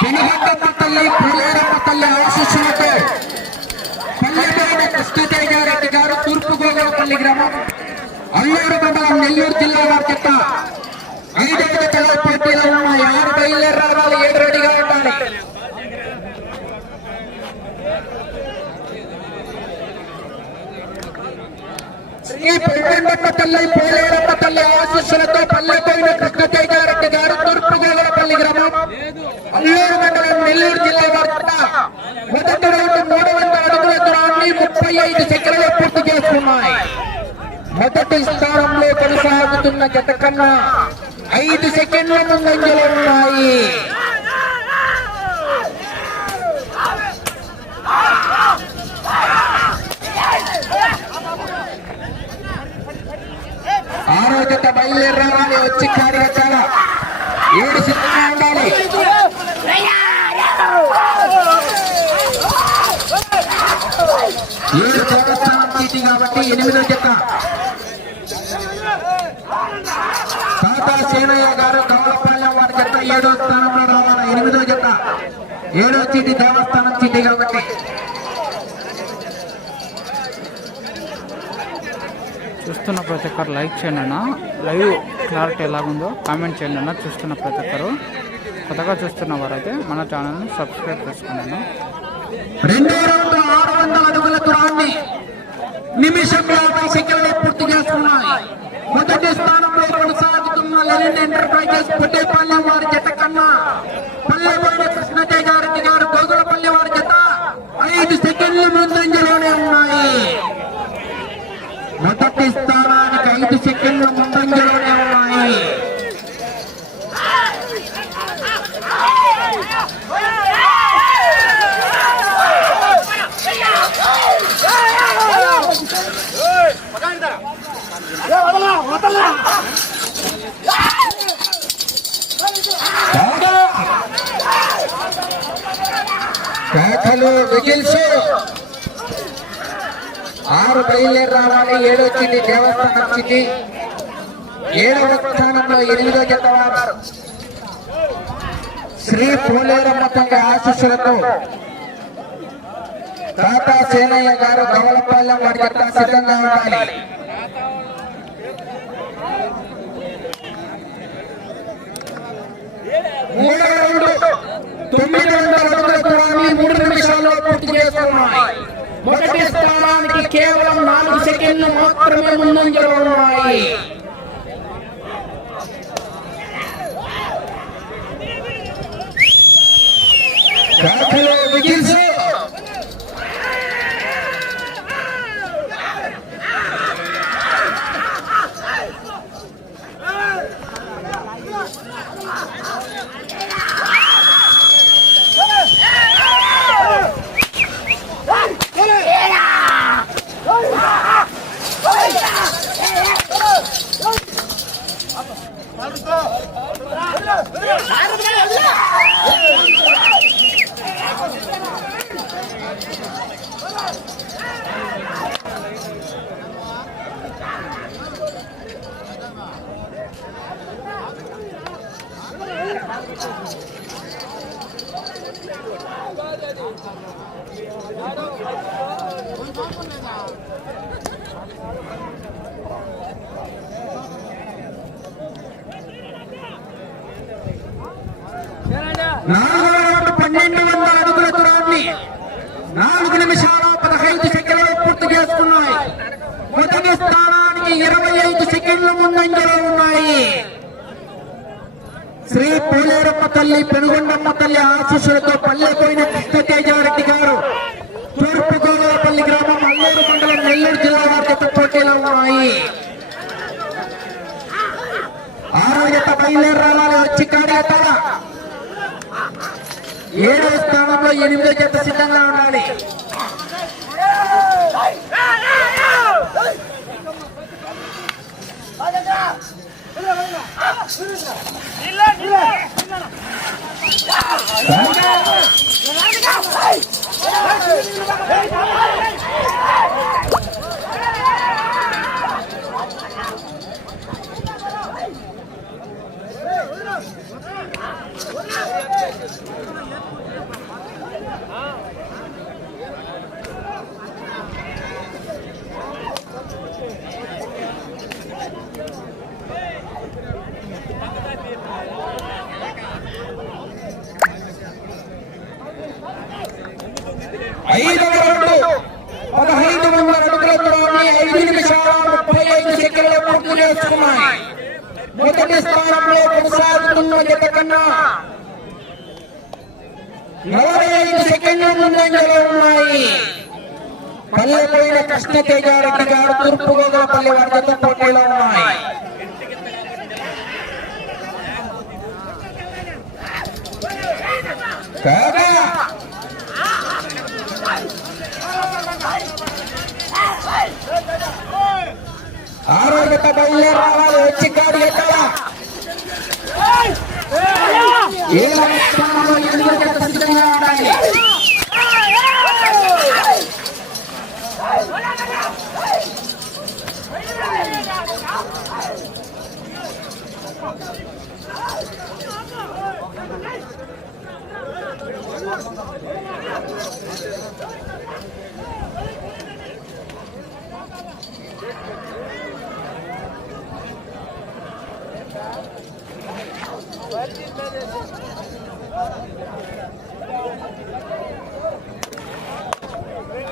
పెనుగొండమ్మ తల్లి పూలేరమ్మ తల్లి ఆశీస్సులతో పల్లెటూరు కృష్ణతేజారెడ్డి గారు తూర్పు గోదావరపల్లి గ్రామం అల్లూరు మండలం నెల్లూరు జిల్లా వారి చెత్త ఐదవ పోటీలో ఉన్న ఆరు బయలుదేరారు రావాలి ఏడు రెడీగా ఉండాలి ఈ పెరుగొండమ్మ తల్లి పోలేరమ్మ తల్లి ఆశీస్సులతో పల్లెటూరు గారు తూర్పు గోదావరపల్లి గ్రామం అల్లూరు మండలం నెల్లూరు జిల్లా వద్ద మొదటి రౌండ్ మూడు వందల అడుగుల దూరాన్ని ముప్పై ఐదు సెకండ్లు పూర్తి చేస్తున్నాయి మొదటి స్థానంలో కొనసాగుతున్న జత కన్నా ఐదు సెకండ్ల ముందంజలు ఉన్నాయి. ఆరో జత బయలుదేరి రావాలి వచ్చి కార్యక్రమ ఏడు సిద్ధంగా ఉండాలి. ఏడు దేవస్థానం చీటి కాబట్టి ఎనిమిదో జత తాతా సేనయ్య గారు కమలపాలెం వారి జత ఏడో స్థానంలో రావాలి. ఎనిమిదో జత ఏడో చీటి దేవస్థానం చీటి కాబట్టి. చూస్తున్న ప్రతి ఒక్కరు లైక్ చేయండి అన్న. లైవ్ క్లారిటీ ఎలాగుందో కామెంట్ చేయండి అన్న. చూస్తున్న ప్రతి ఒక్కరు. కొత్తగా చూస్తున్న వారైతే మన ఛానల్ని సబ్స్క్రైబ్ చేసుకున్నాను అన్న. ఆరు పూర్తి చేసుకున్నాయి. మొదటి స్థానంలో కొనసాగుతున్న లెనిన్ ఎంటర్ప్రైజెస్ పుట్టేపల్లి వారి జత కన్నా పల్లెవాడ కృష్ణతేజారెడ్డి గారు గోగులపల్లి వారి జత ఐదు సెకండ్ల ముందంజలోనే ఉన్నాయి. మొదటి స్థానానికి ఐదు సెకండ్లు ముందంజలోనే ఉన్నాయి. కేకలు విజిల్స్ ఆరు బయలుదేరి రావాలి ఏడు వచ్చింది. దేవస్థానం వచ్చింది. ఏడవ స్థానంలో ఎనిమిదో జత శ్రీ పోలేరమ్మ తండ్రి ఆశీస్సులతో తాత సేనయ్య గారు గవలపాలెం వారి జత సిద్ధంగా ఉండాలి. మూడవ రౌండ్ తొమ్మిది వందల అడుగుల దూరాన్ని మూడు నిమిషాల్లో పూర్తి చేస్తున్నాయి మొదటి స్థానానికి కేవలం నాలుగు సెకండ్లు మాత్రమే ముందంజలో ఉన్నాయి. కేకలు పన్నెండు వందల అడుగుల దూరాన్ని నాలుగు నిమిషాల పదహైదు సెకండ్లు పూర్తి చేసుకున్నాయి. మొదటి స్థానానికి ఇరవై ఐదు సెకండ్ల ముందంజలో ఉన్నాయి. శ్రీ పోలేరమ్మ తల్లి పెనుగొండమ్మ తల్లి ఆశీస్సులతో పల్లెపోయిన కృష్ణతేజారెడ్డి గారు తూర్పు గోదావరిపల్లి గ్రామం అల్లూరు మండలం నెల్లూరు జిల్లా వారి పోటీలో ఉన్నాయి. ఆరోగ్యత జత వచ్చి కార్యతల నిమిషం చెత్త సిద్ధంగా ఉండాలి ఐదవ రౌండ్ పదహైదు వందల అడుగుల దూరాన్ని ఐదు నిమిషాల ముప్పై ఐదు సెకండ్లు పూర్తి చేసుకున్నాయి. మొదటి స్థానంలో కొనసాగుతున్న జత కన్నా నలభై ఐదు సెకండ్ల ముందంజలో ఉన్నాయి. పల్లెపోయిన కృష్ణతేజారెడ్డి గారు తూర్పు గోదావరి వారి జత పోటీలో ఉన్నాయి. కాగా బయలుదేరి రావాలి వచ్చి ఎక్కాలా ఏ ఎదురు సిద్ధంగా ఉండాలి ఆరు రౌండ్ పద్దెనిమిది వందల అడుగుల దూరాన్ని ఆరు నిమిషాల యాభై సెకండ్లు పూర్తి చేసుకున్నాయి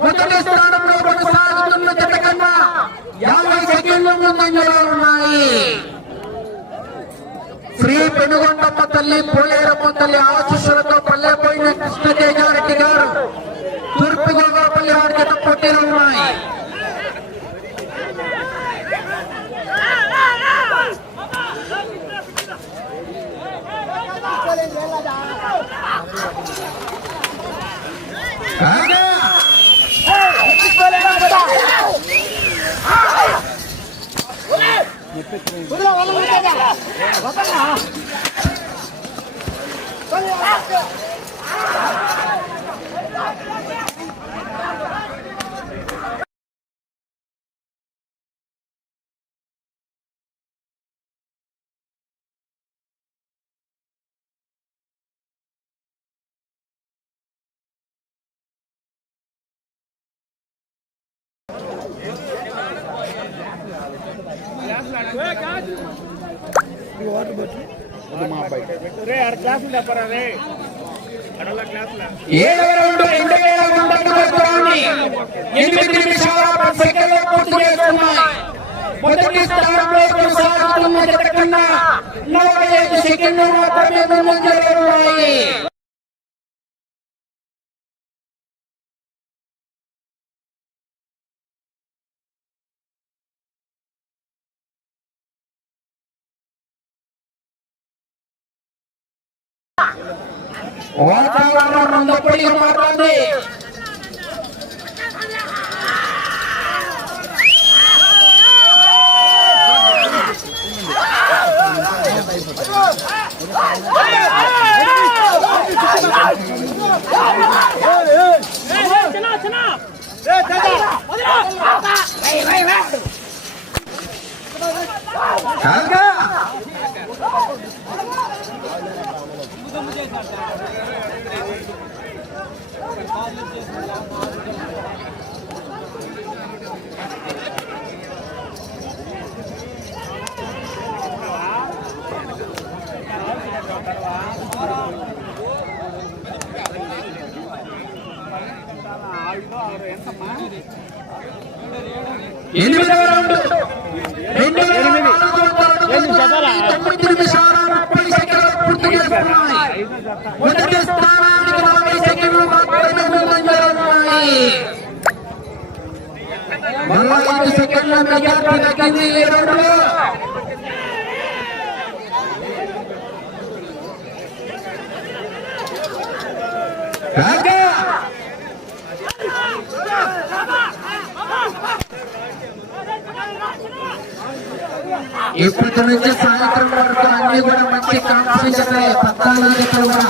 మొదటి స్థానంలో కొనసాగుతున్న జత కన్నా యాభై సెకండ్ల ముందంజలో ఉన్నాయి శ్రీ పెనుగొండమ్మ తల్లి పోలేరమ్మ తల్లి ఆశీస్సులతో పల్లెపోయిన కృష్ణతేజారెడ్డి గారు తూర్పు గోదాపల్లి వారి జత పోటీలు ఉన్నాయి కాగా ఏడవ రౌండ్ రెండు వేల వంద దూరాన్ని ఎనిమిది నిమిషాల పది సెకండ్లు పూర్తి చేసుకున్నాయి. మొదటి స్థానంలో కొనసాగుతున్న జత కన్నా నలభై ఐదు సెకండ్లు మాత్రమే ముందంజలో వాతావరణం రంగపడిగా మారుతుంది కాగా ఎనిమిదవ రౌండ్. రెండు తొమ్మిది నిమిషాల ముప్పై సెకండ్లు పూర్తి చేసుకున్నాయి మొదటి స్థానానికి నలభై సెకండ్లు మాత్రమే ముందంజలో ఉన్నాయి. మళ్ళా ఐదు సెకండ్ల మెజార్టీ తగ్గింది ఈ రౌండ్లో కాగా ఇప్పటి నుంచి సాయంత్రం వరకు అన్ని కూడా మంచి కాంపిటీషన్ పద్నాలుగు జతలు కూడా.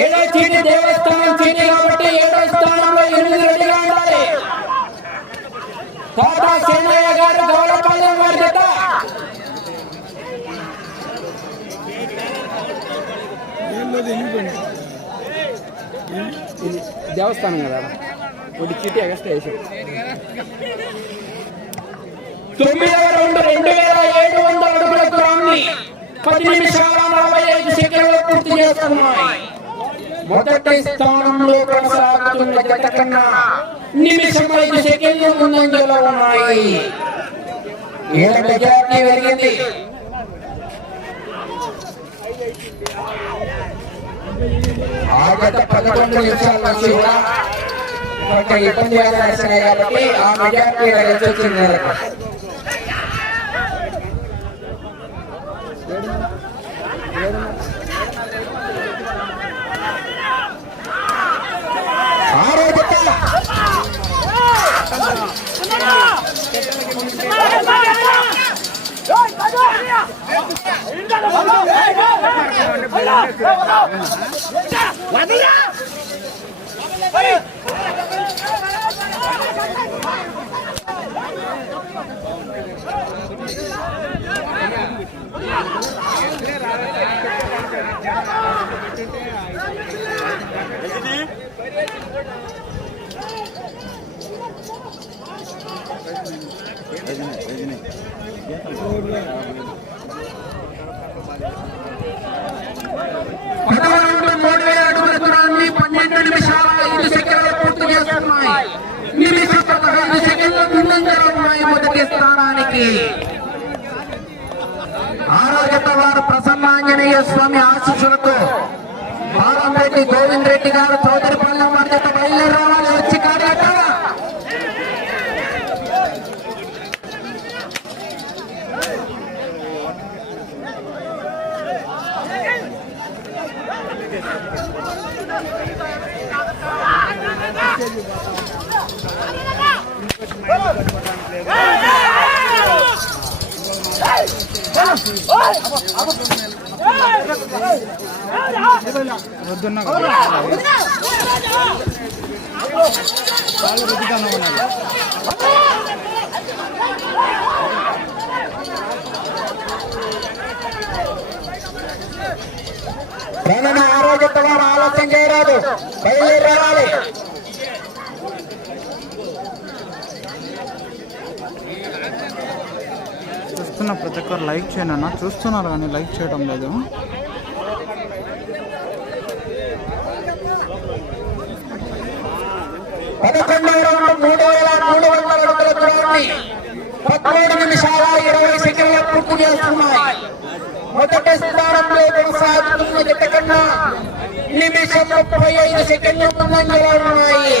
ఏడో చీటి దేవస్థానం చీటి కాబట్టి ఏడో స్థానంలో ఎనిమిది రెడ్డిగా ఉండాలి. తాతా సేనయ్య గారు గౌడపాలెం వారి జత దేవస్థానం కదా. ఒకటి చీటీ వేసాడు తొమ్మిదవ రౌండ్ రెండు వేల ఏడు వందల అడుగుల దూరాన్ని పది నిమిషాల నలభై ఐదు సెకండ్లు పూర్తి చేస్తున్నాయి. మొదటి స్థానంలో కొనసాగుతున్న జత కన్నా నిమిషం ఐదు సెకండ్లు ముందంజలో ఉన్నాయి. ఏళ్ళ మెజార్టీ పెరిగింది ఆ గత పదకొండు నిమిషాల నుంచి కూడా కొంత ఇబ్బంది పడాల్సినాయి కాబట్టి ఆ మెజార్టీ కలిసి వచ్చింది వీళ్ళకి. ఆరో జత పదకొండు మూడు వేల అడుగుల దూరాన్ని పన్నెండు నిమిషాల ఐదు సెకండ్లు పూర్తి చేస్తున్నాయి నిమిషం పదహైదు సెకండ్లు ముందంజలో ఉన్నాయి మొదటి స్థానానికి ఆరోగ్యత వారు ప్రసన్నాంజనేయ స్వామి ఆశీస్సులతో బాలంరెడ్డి గోవింద్ రెడ్డి గారు చౌదరిపల్లెం వారి జత బయలుదేరి రావాలి వచ్చి కార్యక్రమ వద్దున్నా కదా వాళ్ళు రుద్దుతాను ఉన్నది ప్రాణన ఆరోగ్యత ఆలోచన చేయరాదు. బయలుదేరి చూస్తున్న ప్రతి ఒక్కరు లైక్ చేయండి అన్న. చూస్తున్నారు కానీ లైక్ చేయడం లేదు. పదకొండవ మూడు వేల మూడు వందల నిమిషాల ఇరవై సెకండ్ల పూర్తి చేస్తున్నాయి. మొదటి స్థానంలో కొనసాగుతున్న జత కన్నా నిమిషం ముప్పై ఐదు సెకండ్ల ముందంజలో ఉన్నాయి.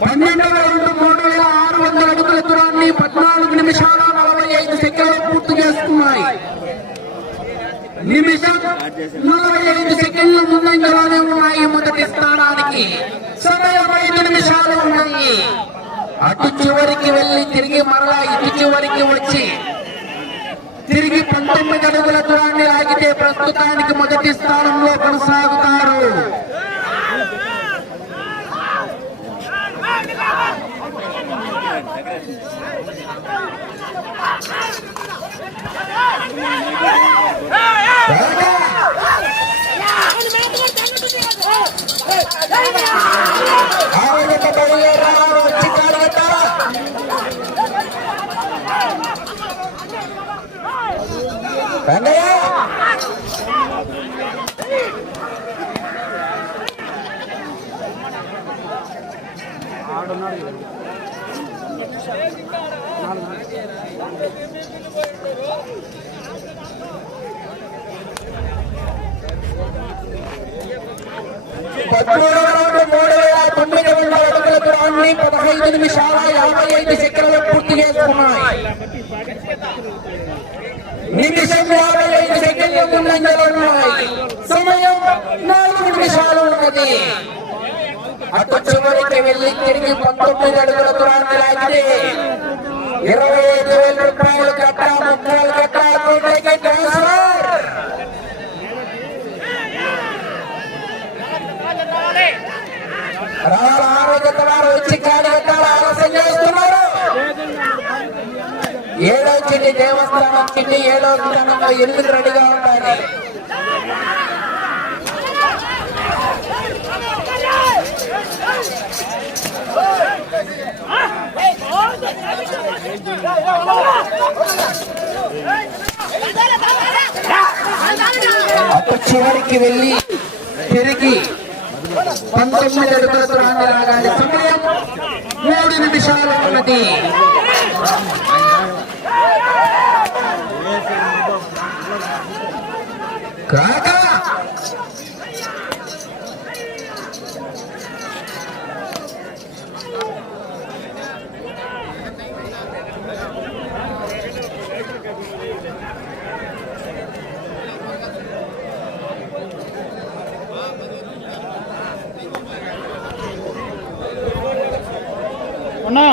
పన్నెండు పన్నెండవ రౌండ్ మూడు వేల ఆరు వందల అడుగుల దూరాన్ని పద్నాలుగు నిమిషాల నలభై ఐదు సెకండ్లు పూర్తి చేస్తున్నాయి నిమిషం నలభై ఐదు సెకండ్లు ముందంజలోనే ఉన్నాయి మొదటి స్థానానికి. సమయం ఐదు నిమిషాలు ఉన్నాయి. అటు చివరికి వెళ్ళి తిరిగి మరలా ఇటు చివరికి వచ్చి తిరిగి పంతొమ్మిది అడుగుల దూరాన్ని లాగితే ప్రస్తుతానికి మొదటి స్థానంలో కొనసాగుతారు. ఆరోగ్య బయలుదేరారు పదహైదు నిమిషాల యాభై ఐదు సెకండ్లు పూర్తి చేసుకున్నాయి నిమిషం యాభై ఐదు సెకండ్లు ముందంజలో ఉన్నాయి. సమయం నాలుగు నిమిషాలు ఉన్నది. అటు చివరికి వెళ్ళి తిరిగి పంతొమ్మిది అడుగుల దూరాన్ని లాగితే ఇరవై ఐదు వేల రూపాయలు కట్టా ముప్పై కట్ట ట్రాన్స్ఫర్ ఆరోగ్యత వారు వచ్చి ఆలస్యం చేస్తున్నారు. ఏడో చిట్టి దేవస్థానం చిట్టి ఏడో స్థానంలో ఎనిమిది రెడీగా ఉండాలి అటు చివరికి వెళ్ళి తిరిగి పంతొమ్మిది అడుగుల దూరాన్ని లాగాలి. సమయం మూడు నిమిషాలు ఉన్నది. కాకా! అన్నా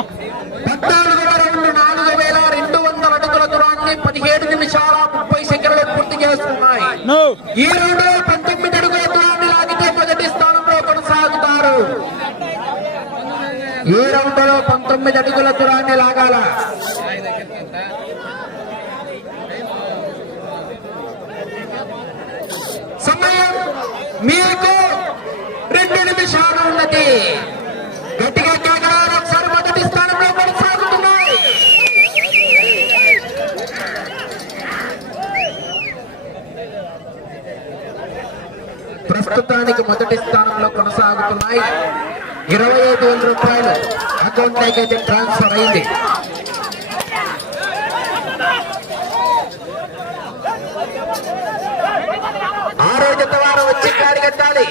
పద్నాలుగవ రౌండ్ నాలుగు వేల రెండు వందల అడుగుల దూరాన్ని పదిహేడు నిమిషాల ముప్పై సెకండ్లు పూర్తి చేస్తున్నాయి. నువ్వు ఈ రౌండ్లో పంతొమ్మిది అడుగుల దూరాన్ని లాగితే మొదటి స్థానంలో కొనసాగుతారు. ఈ రౌండ్లో పంతొమ్మిది అడుగుల దూరాన్ని లాగాల. సమయం మీకు రెండు నిమిషాలు ఉన్నది గట్టిగా కేకలారు ఒకసారి మొదటి స్థానంలో కొనసాగుతున్నాయి ప్రస్తుతానికి మొదటి స్థానంలో కొనసాగుతున్నాయి. ఇరవై ఐదు వేల రూపాయలు అకౌంట్ అయితే ట్రాన్స్ఫర్ అయింది. ఆరో జత వారు వచ్చి కాడిగట్టాలి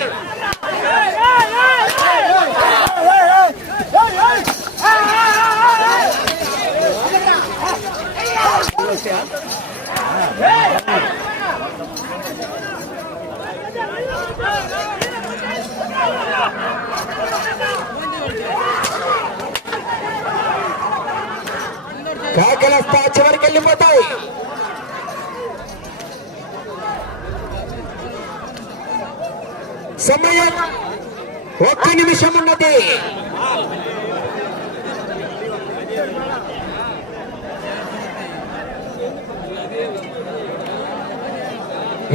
కాకలస్తా చివరికి వెళ్ళిపోతాయి. సమయం ఒక్క నిమిషం ఉన్నది.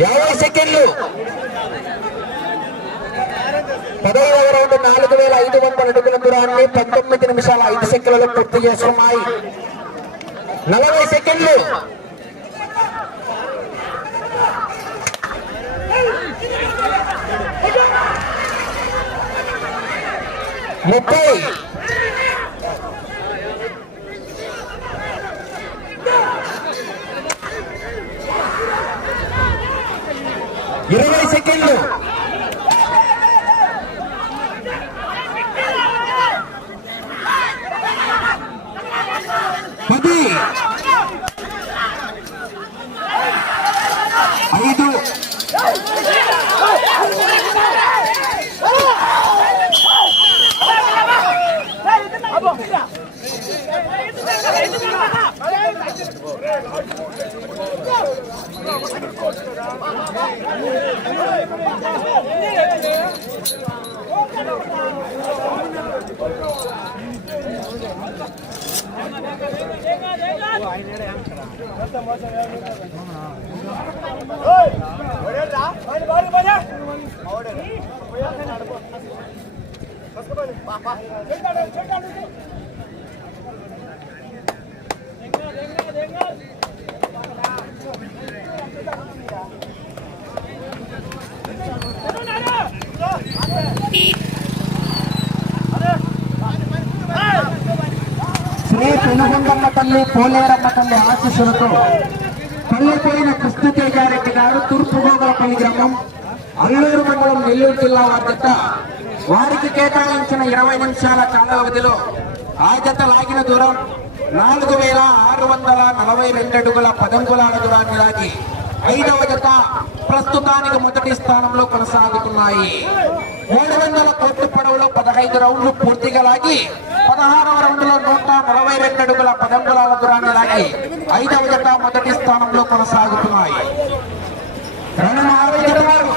యాభై సెకండ్లు. పదవ రౌండ్ నాలుగు వేల ఐదు వందల అడుగుల దూరాన్ని పంతొమ్మిది నిమిషాల ఐదు సెకండ్లలో పూర్తి చేస్తున్నాయి నలభై సెకండ్లు ముప్పై ఇరవై సెకండ్లు పాపా పెనుగొండమ్మ తల్లి పోలేరమ్మ తల్లి ఆశీస్సులతో పల్లెపోయిన కృష్ణతేజారెడ్డి గారు తూర్పుగోగలపల్లి గ్రామం అల్లూరు మండలం నెల్లూరు జిల్లా వద్ద వారికి కేటాయించిన ఇరవై నిమిషాల కాల వ్యవధిలో ఆ జత లాగిన దూరం నాలుగు వేల ఆరు వందల నలభై రెండు అడుగుల పదంగులాల దూరాన్ని లాగి ఐదవ జత ప్రస్తుతానికి మొదటి స్థానంలో కొనసాగుతున్నాయి. మూడు వందల కోట్ల పొడవులో పదహైదు రౌండ్లు పూర్తిగా లాగి పదహారవ రౌండ్లో నూట నలభై రెండు అడుగుల పదంగులాల దూరాన్ని లాగి ఐదవ జత మొదటి స్థానంలో కొనసాగుతున్నాయి. రెండు నాలుగు జతలు